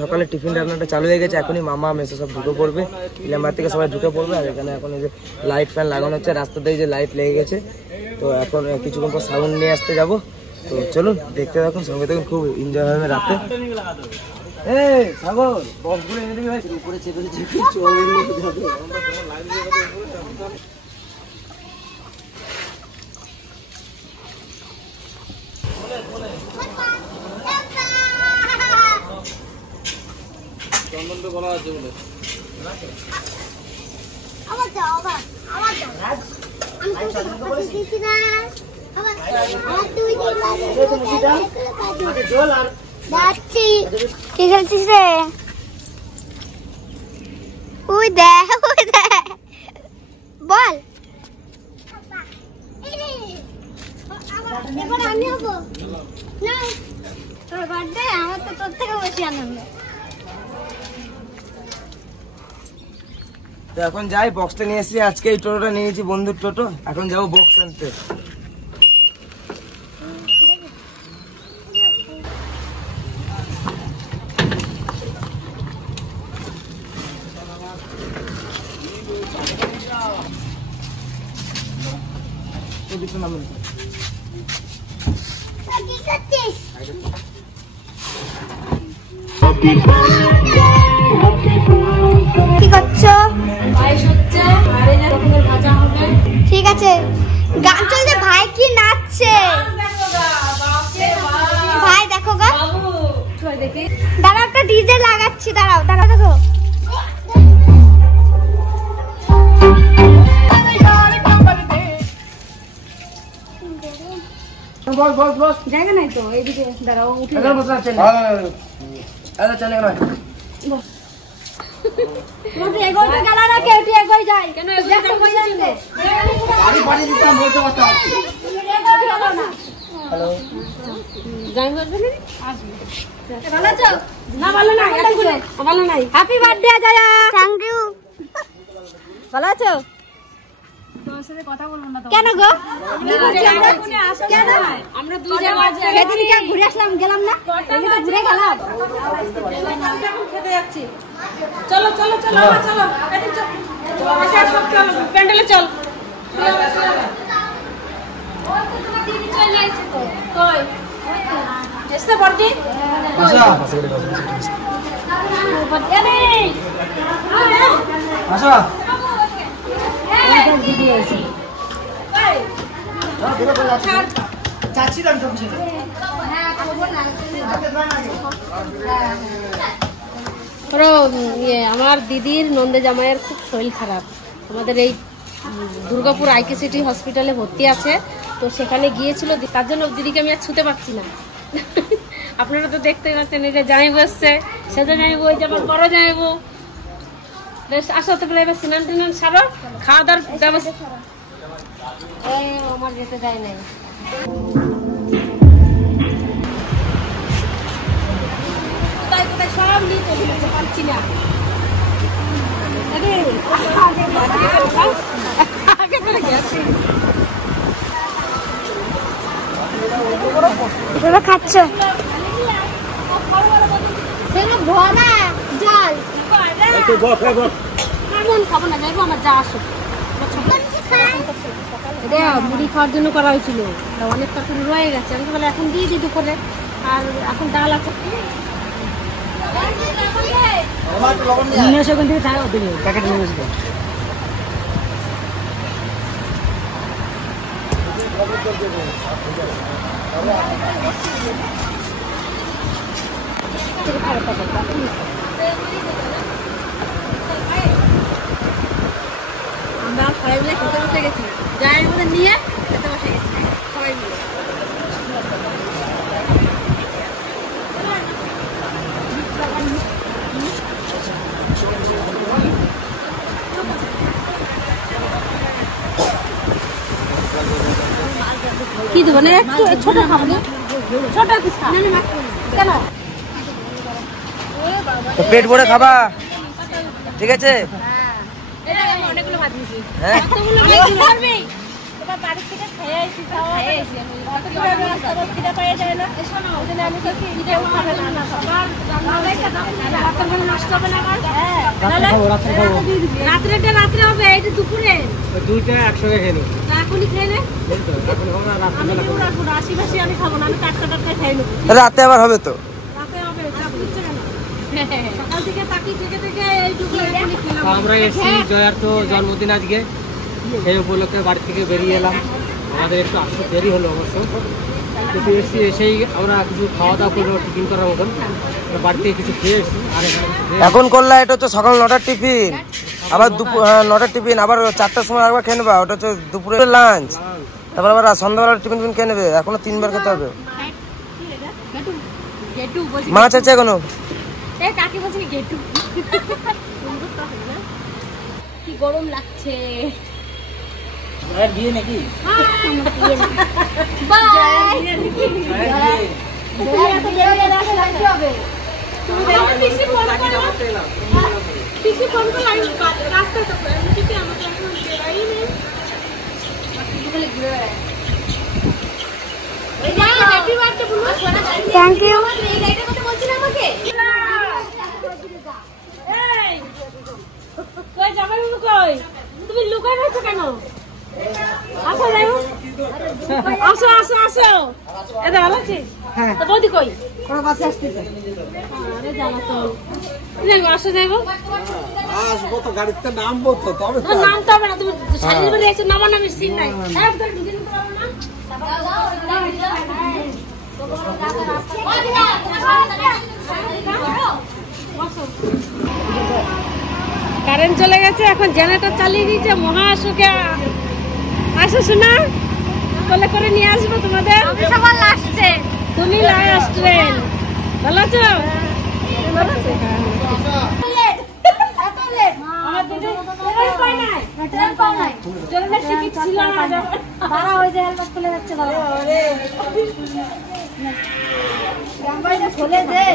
সকালে টিফিন রান্নাটা চালু হয়ে গেছে, এখনই মামা মেসো সব ঢুকে পড়বে, ইলামবাড়ি থেকে সবাই ঢুকে পড়বে। আর এখানে এখন এই যে লাইট ফ্যান লাগানো হচ্ছে, রাস্তাতে যে লাইট লেগে গেছে। তো এখন কিছুক্ষণ পর সাউন্ড নিয়ে আসতে যাবো। তো চলুন দেখতে থাকুন, সঙ্গে থাকুন, খুব এনজয় হবে রাতে। এই সাগর বক্সগুলো এনে দিবি ভাই, উপরে চেপে চন্দন তো বলা আছে বলে আমার যাও আবার আমার যাও আমি তো দিছি না আবার তুই দিলা জল আর যাচ্ছি কি খেলছিস রে? ওই দেখ বল এবার আমি হবো না তোর বার্থডে, আমার তো তোর থেকে বেশি আনন্দ। তো এখন যাই, বক্সটা নিয়ে এসেছি, আজকে এই টোটোটা নিয়েছি বন্ধুর টোটো, এখন যাবো বক্স আনতে। কি করছো? ঠিক আছে, গান চলছে, ভাই কি নাচছে ভাই দেখো গা, দাঁড়াও একটা ডিজে লাগাচ্ছি, দাঁড়াও দাঁড়াও দেখো। জায়গা নাই তো, এইদিকে দাঁড়াও, উঠে happy birthday Jaya, thank you. ভালো আছো? কেন গো আমরা ঘুরে আসলাম, গেলাম না, ঘুরে গেলাম, খেতে যাচ্ছি। চলো চলো চলো চলো প্যান্ডেলে চল। আমার দিদির নন্দে জামাইয়ের খুব শরীর খারাপ, আমাদের এই দুর্গাপুর আইকে সিটি হসপিটালে ভর্তি আছে, তো সেখানে গিয়েছিল, তার জন্য দিদিকে আমি আর ছুতে পারছি না। আপনারা তো দেখতে পাচ্ছেন, এই যে জামাইবু এসছে, সেটা জামাইবু, ওই যে আমার বড় জামাইবু। বেশ আসো, তো এবার স্নান টান সারো, খাওয়া দাওয়ার ব্যবস্থা। আমার যেতে দেয় নাই, সব নিয়ে চলে গেছে, পারছি না। খাচ্ছ ভরা জল, খাবো না, যাইবো আমার যা আসো। মুড়ি খাওয়ার জন্য করা হয়েছিল, অনেক তরকারি রয়ে গেছে, আমি বলে এখন দিয়ে দিই দুপুরে, আর এখন ডাল আছে। আমরা সবাই মিলে খেতে বসে গেছি, যাই আমাদের নিয়ে খেতে বসে গেছি সবাই মিলে। কি দেবো না, একটু ছোট খাবো না, ছোট পিস খাবো কেন, পেট ভরে খাবা, ঠিক আছে? অনেকগুলো ভাত দিয়েছি, আবার বাড়ি থেকে খেয়ে আইছি খিদে পাওয়া যায় না শোনো ওই জন্য আমি কি খিদেও খাবে না সবার রান্না নষ্ট হবে না রাত্রে হবে এইটা দুপুরে দুইটা একসঙ্গে খেয়ে নেব এখনই খেয়ে নে আশিপাশি আমি খাবো না আমি টাটকা খাই নেবো রাতে আবার হবে তো রাতে হবে চাপ দিচ্ছে কেন সকাল থেকে তাকি থেকে এইটুকু এখনই খেলাম আমরা এসেছি জয়ার তো জন্মদিন আজকে সেই উপলক্ষে বাড়ি থেকে বেরিয়ে এলাম আমাদের একটু আসতে দেরি হলো অবশ্য কিন্তু এসেছি এসেই আমরা কিছু খাওয়া দাওয়া করবো টিফিন করার মতন বাড়ি থেকে কিছু খেয়ে এসেছি আর এখন করলে এটা হচ্ছে সকাল 9টার টিফিন আবার দুপুর 9টার টিফিন আবার 4টার সময় একবার খেয়ে নেবা ওটা হচ্ছে দুপুরের লাঞ্চ তারপর আবার সন্ধ্যাবেলার টিফিন খেয়ে নেবে এখনো 3বার খেতে হবে মাছ আছে এখনো কাকি বলছে গেটু কি গরম লাগছে বিয়ে নাকি থ্যাংক ইউ তুমি লুকাই রয়েছো কেন আসো আসো আসো আসো এটা ভালো আছে বৌদি কই আরে জানো তো যাইবো আসো যাইবো আসবো তো গাড়িতে নামবো তো তবে নামতে হবে না তুমি সাইডে বেরিয়ে এসে নামার নামের সিন নাই ভিতরে ঢুকে নিতে পারবো না কারেন্ট চলে গেছে এখন জেনারেটর চালিয়ে দিয়েছে মহাসুখে আসো শোনা বলে করে নিয়ে আসবো তোমাদের সবার লাস্টে তুমি লাস্ট ট্রেন ভালো আছো খোলে দে